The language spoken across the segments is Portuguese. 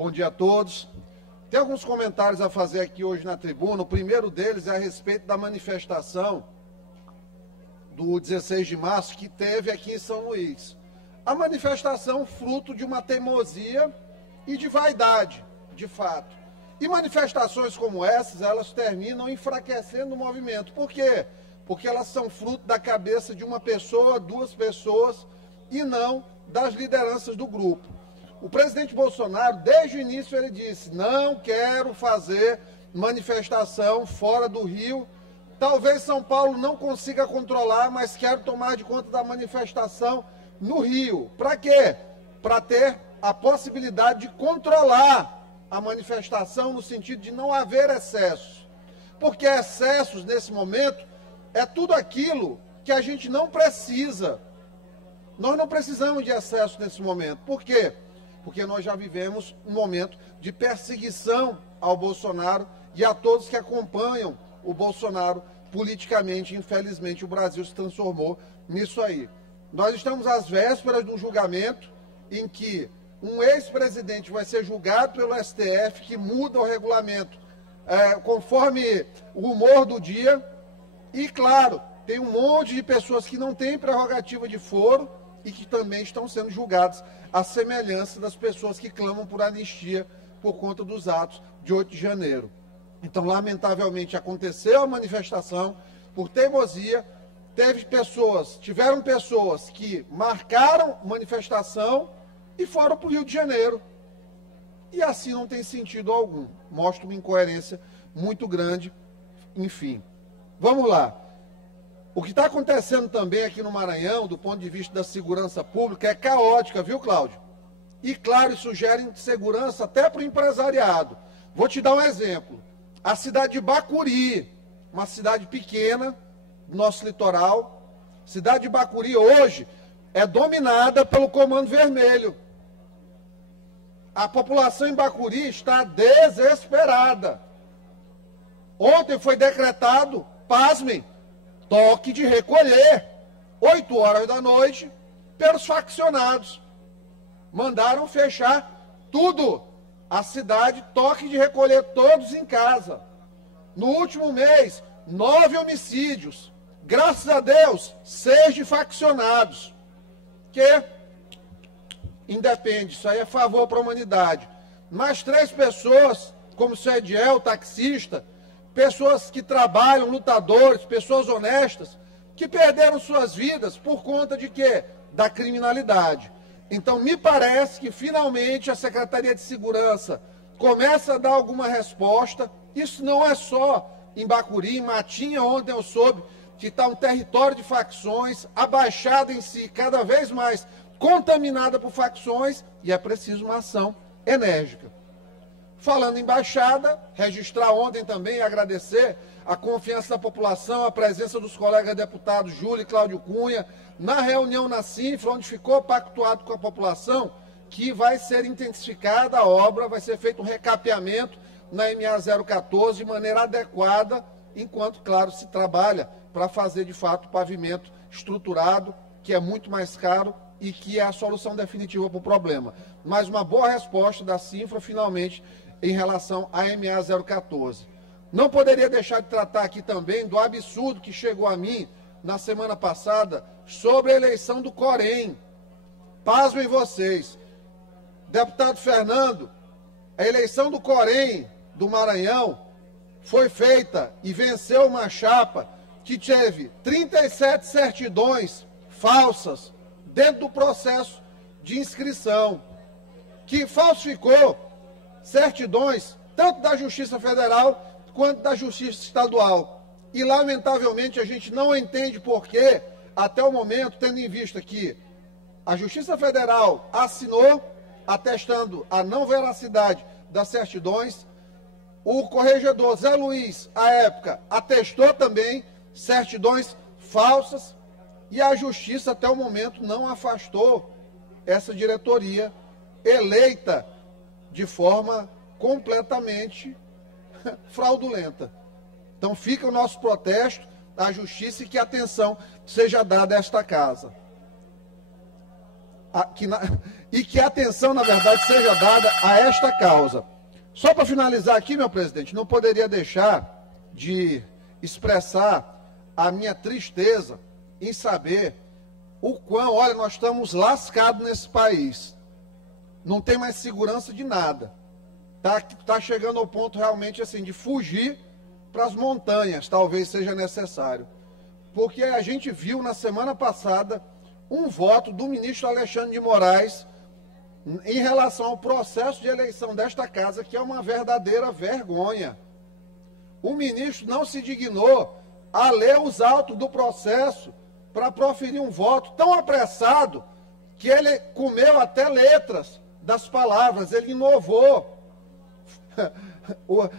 Bom dia a todos. Tem alguns comentários a fazer aqui hoje na tribuna. O primeiro deles é a respeito da manifestação do 16 de março que teve aqui em São Luís. A manifestação fruto de uma teimosia e de vaidade, de fato. E manifestações como essas, elas terminam enfraquecendo o movimento. Por quê? Porque elas são fruto da cabeça de uma pessoa, duas pessoas, e não das lideranças do grupo. O presidente Bolsonaro, desde o início, ele disse: não quero fazer manifestação fora do Rio. Talvez São Paulo não consiga controlar, mas quero tomar de conta da manifestação no Rio. Para quê? Para ter a possibilidade de controlar a manifestação no sentido de não haver excessos. Porque excessos, nesse momento, é tudo aquilo que a gente não precisa. Nós não precisamos de excesso nesse momento. Por quê? Porque nós já vivemos um momento de perseguição ao Bolsonaro e a todos que acompanham o Bolsonaro politicamente. Infelizmente, o Brasil se transformou nisso aí. Nós estamos às vésperas de um julgamento em que um ex-presidente vai ser julgado pelo STF, que muda o regulamento conforme o humor do dia. E, claro, tem um monte de pessoas que não têm prerrogativa de foro e que também estão sendo julgadas à semelhança das pessoas que clamam por anistia por conta dos atos de 8 de janeiro. Então, lamentavelmente, aconteceu a manifestação por teimosia. Tiveram pessoas que marcaram manifestação e foram para o Rio de Janeiro. E assim não tem sentido algum. Mostra uma incoerência muito grande. Enfim, vamos lá. O que está acontecendo também aqui no Maranhão, do ponto de vista da segurança pública, é caótica, viu, Cláudio? E, claro, isso gera insegurança até para o empresariado. Vou te dar um exemplo. A cidade de Bacuri, uma cidade pequena, do nosso litoral. Cidade de Bacuri hoje é dominada pelo Comando Vermelho. A população em Bacuri está desesperada. Ontem foi decretado, pasmem, toque de recolher, 8 horas da noite, pelos faccionados. Mandaram fechar tudo. A cidade, toque de recolher todos em casa. No último mês, 9 homicídios. Graças a Deus, 6 de faccionados. Que independe, isso aí é favor para a humanidade. Mas 3 pessoas, como o seu Ediel, taxista, pessoas que trabalham, lutadores, pessoas honestas, que perderam suas vidas por conta de quê? Da criminalidade. Então, me parece que, finalmente, a Secretaria de Segurança começa a dar alguma resposta. Isso não é só em Bacuri, em Matinha, ontem eu soube que está um território de facções, a Baixada em si, cada vez mais contaminada por facções, e é preciso uma ação enérgica. Falando em Baixada, registrar ontem também e agradecer a confiança da população, a presença dos colegas deputados Júlio e Cláudio Cunha, na reunião na Cinfra, onde ficou pactuado com a população que vai ser intensificada a obra, vai ser feito um recapeamento na MA 014 de maneira adequada, enquanto, claro, se trabalha para fazer, de fato, o pavimento estruturado, que é muito mais caro e que é a solução definitiva para o problema. Mas uma boa resposta da Cinfra, finalmente, em relação à MA 014. Não poderia deixar de tratar aqui também do absurdo que chegou a mim na semana passada sobre a eleição do Corém. Pasmem vocês. Deputado Fernando, a eleição do Corém do Maranhão foi feita e venceu uma chapa que teve 37 certidões falsas dentro do processo de inscrição, que falsificou certidões tanto da Justiça Federal quanto da Justiça Estadual. E, lamentavelmente, a gente não entende por que, até o momento, tendo em vista que a Justiça Federal assinou, atestando a não veracidade das certidões, o corregedor Zé Luiz, à época, atestou também certidões falsas, e a Justiça, até o momento, não afastou essa diretoria eleita de forma completamente fraudulenta. Então fica o nosso protesto à Justiça e que atenção seja dada a esta casa. e que a atenção, na verdade, seja dada a esta causa. Só para finalizar aqui, meu presidente, não poderia deixar de expressar a minha tristeza em saber o quão, olha, nós estamos lascados nesse país. Não tem mais segurança de nada. Tá chegando ao ponto realmente assim de fugir para as montanhas, talvez seja necessário. Porque a gente viu na semana passada um voto do ministro Alexandre de Moraes em relação ao processo de eleição desta casa, que é uma verdadeira vergonha. O ministro não se dignou a ler os autos do processo para proferir um voto tão apressado que ele comeu até letras das palavras, ele inovou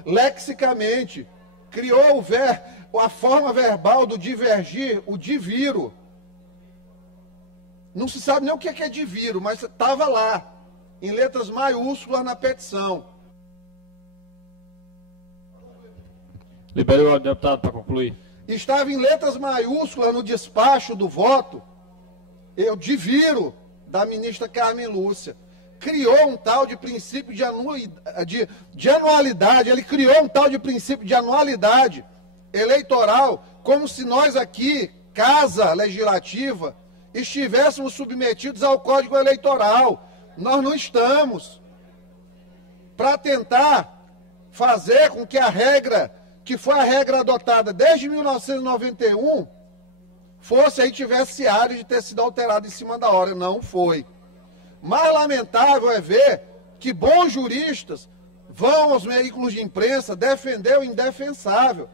lexicamente, criou a forma verbal do divergir, o diviro. Não se sabe nem o que é diviro, mas estava lá, em letras maiúsculas na petição. Libere o deputado para concluir. Estava em letras maiúsculas no despacho do voto, eu diviro, da ministra Carmen Lúcia. Criou um tal de princípio de anualidade, ele criou um tal de princípio de anualidade eleitoral, como se nós aqui, Casa Legislativa, estivéssemos submetidos ao Código Eleitoral. Nós não estamos. Para tentar fazer com que a regra, que foi a regra adotada desde 1991, fosse aí, tivesse área de ter sido alterada em cima da hora. Não foi. Mais lamentável é ver que bons juristas vão aos veículos de imprensa defender o indefensável,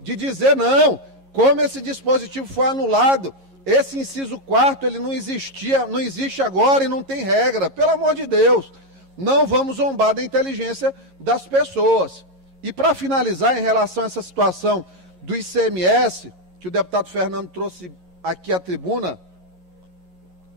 de dizer não, como esse dispositivo foi anulado, esse inciso 4º, ele não existia, não existe agora e não tem regra. Pelo amor de Deus, não vamos zombar da inteligência das pessoas. E para finalizar, em relação a essa situação do ICMS, que o deputado Fernando trouxe aqui à tribuna,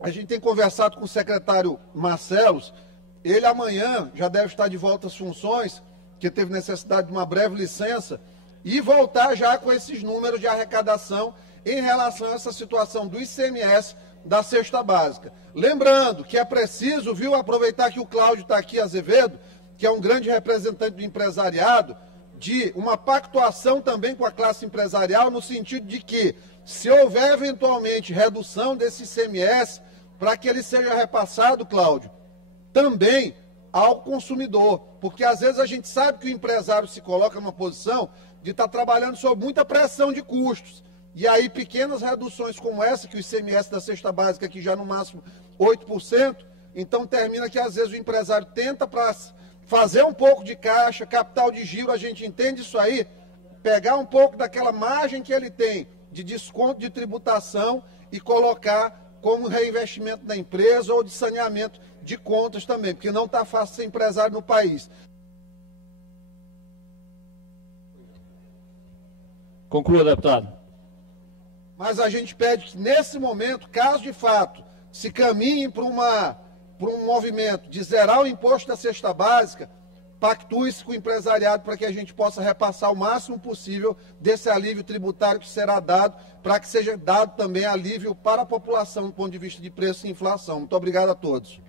a gente tem conversado com o secretário Marcelos, ele amanhã já deve estar de volta às funções, que teve necessidade de uma breve licença, e voltar já com esses números de arrecadação em relação a essa situação do ICMS da cesta básica. Lembrando que é preciso, viu, aproveitar que o Cláudio está aqui, Azevedo, que é um grande representante do empresariado, de uma pactuação também com a classe empresarial, no sentido de que, se houver eventualmente redução desse ICMS, para que ele seja repassado, Cláudio, também ao consumidor. Porque às vezes a gente sabe que o empresário se coloca numa posição de estar trabalhando sob muita pressão de custos. E aí pequenas reduções como essa, que o ICMS da cesta básica aqui já no máximo 8%, então termina que às vezes o empresário tenta para fazer um pouco de caixa, capital de giro, a gente entende isso aí, pegar um pouco daquela margem que ele tem de desconto de tributação e colocar como reinvestimento da empresa ou de saneamento de contas também, porque não está fácil ser empresário no país. Conclua, deputado. Mas a gente pede que, nesse momento, caso de fato se caminhe para um movimento de zerar o imposto da cesta básica, pactue-se com o empresariado para que a gente possa repassar o máximo possível desse alívio tributário que será dado, para que seja dado também alívio para a população do ponto de vista de preço e inflação. Muito obrigado a todos.